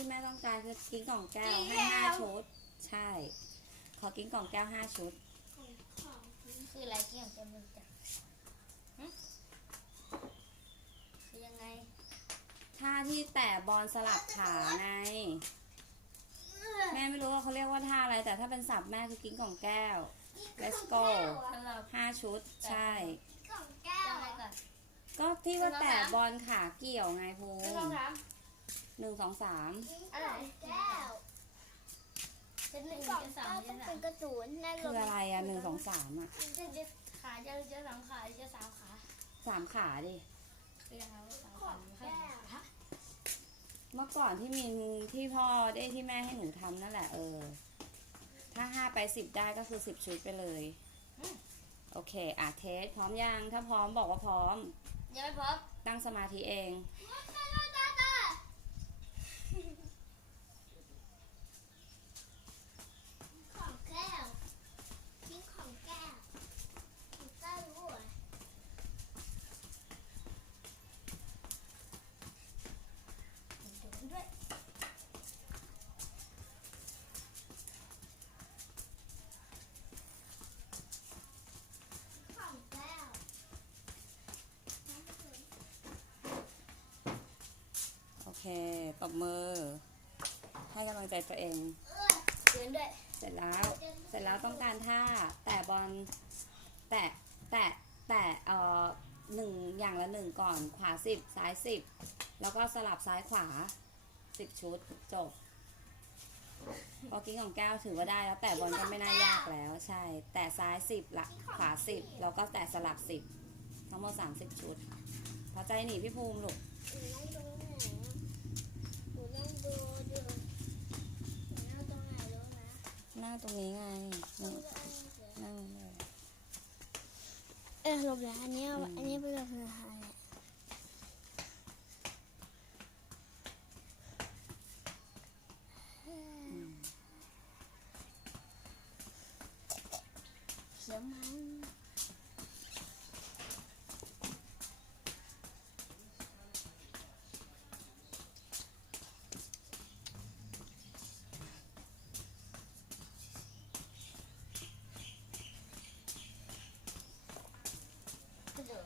ที่แม่ต้องการคือกิ้งกล่องแก้วกิ้งให้แก้วห้าชุด ใช่ ขอกิ้งกล่องแก้วห้าชุด คืออะไรที่ของจะมึงจังหึคือยังไงท่าที่แตะบอลสลับขาไง แม่ไม่รู้ว่าเขาเรียกว่าท่าอะไร แต่ถ้าเป็นศัพท์แม่คือกิ้งกล่องแก้ว Let's go สำหรับห้าชุด ใช่กล่องแก้วยังไงก่อนก็ที่ว่าแตะบอลขาเกี่ยวไงภูหนึ่งมิสองสาม หนึ่งสองสามอะไรแก้วจะหนึ่งกล่องจะสาแก้มวจะต้องสาเป็มนกระสุนแน่นคืออะไรอะหนึ่งสองสามอะจะจะขาจะจะสามขาจะสามขาสามขาดิคือยังไงว่าสามกล่ขาองหรือแก้ห้าวฮะเมื่อก่อนที่มีที่พ่อได้ที่แม่ให้หนูทำนั่นแหละ เออ ถ้าห้าไปสิบได้ก็คือสิบชุดไปเลยโอเค อะเทสพร้อมยัง ถ้าพร้อมบอกว่าพร้อม ยังไม่พร้อม ตั้งสมาธิเองของแก้วทิ้งของแก้วของแก้วรู้เหรอ ด้วย ของแก้ว โอเค ตบมือ ให้กำลังใจตัวเอง เดินด้วยเสร็จแล้ว เสร็จแล้วต้องการท่า แตะบอล แตะ แตะ แตะ เอ่อหนึ่งอย่างละหนึ่งก่อน ขวาสิบซ้ายสิบ แล้วก็สลับซ้ายขวาสิบชุด จบพอกิ้งของแก้วถือว่าได้แล้วแต่บอลก็ไม่น่ายากแล้ว ใช่ แต่ซ้ายสิบละขวาสิบแล้วก็แต่สลับสิบทั้งหมดสามสิบชุด พอใจหนีพี่ภูมิลูก หนูนั่งดูไหนอะหนูนั่งดูดูหนูนั่งตรงไหนรู้ไหมนั่งตรงนี้ไงนั่งนั่งเลยเออหลบแล้วอันนี้อันนี้ไปหลบธนาคารเนี่ยเขียวมัน กระโดด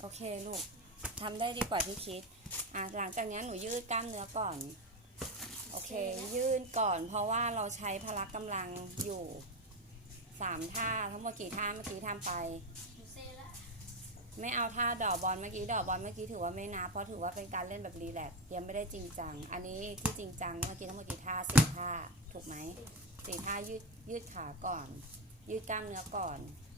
โอ เคลูกทำได้ดีกว่าที่คิด อะหลังจากนี้หนูยืดกล้ามเนื้อก่อน โอเค ยืดก่อนเพราะว่าเราใช้พละกำลังอยู่สามท่าทั้งหมดกี่ท่าเมื่อกี้ทำไปหนูเซละไม่เอาท่าดอกบอลเมื่อกี้ดอกบอลเมื่อกี้ถือว่าไม่นับเพราะถือว่าเป็นการเล่นแบบรีแลกซ์ยังไม่ได้จริงจัง อันนี้ที่จริงจังเมื่อกี้ทั้งหมดกี่ท่าสี่ท่าถูกไหมสี่ท่ายืดยืดขาก่อน ยืดกล้ามเนื้อก่อนเออ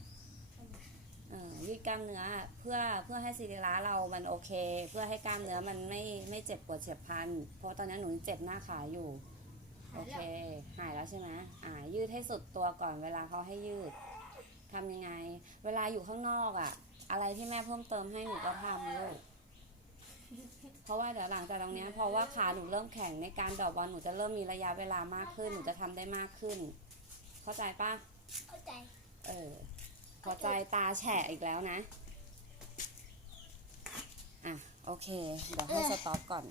ยืดกล้ามเนื้อเพื่อเพื่อให้สรีระเรามันโอเค เพื่อให้กล้ามเนื้อมันไม่ไม่เจ็บปวดเฉียบพลันเพราะตอนนี้หนูเจ็บหน้าขาอยู่โอเค หายแล้วใช่ไหมอ่า ยืดให้สุดตัวก่อนเวลาเขาให้ยืดทำยังไง เวลาอยู่ข้างนอกอะอะไรที่แม่เพิ่มเติมให้หนูก็ทำลูกเพราะว่าเดี๋ยวหลังจากตรงเนี้ยเพราะว่าขาหนูเริ่มแข็งในการดอกบอลหนูจะเริ่มมีระยะเวลามากขึ้นหนูจะทำได้มากขึ้น เข้าใจปะเข้าใจ เออ พอใจตาแฉะอีกแล้วนะ อะ โอเค เดี๋ยวให้สต็อปก่อน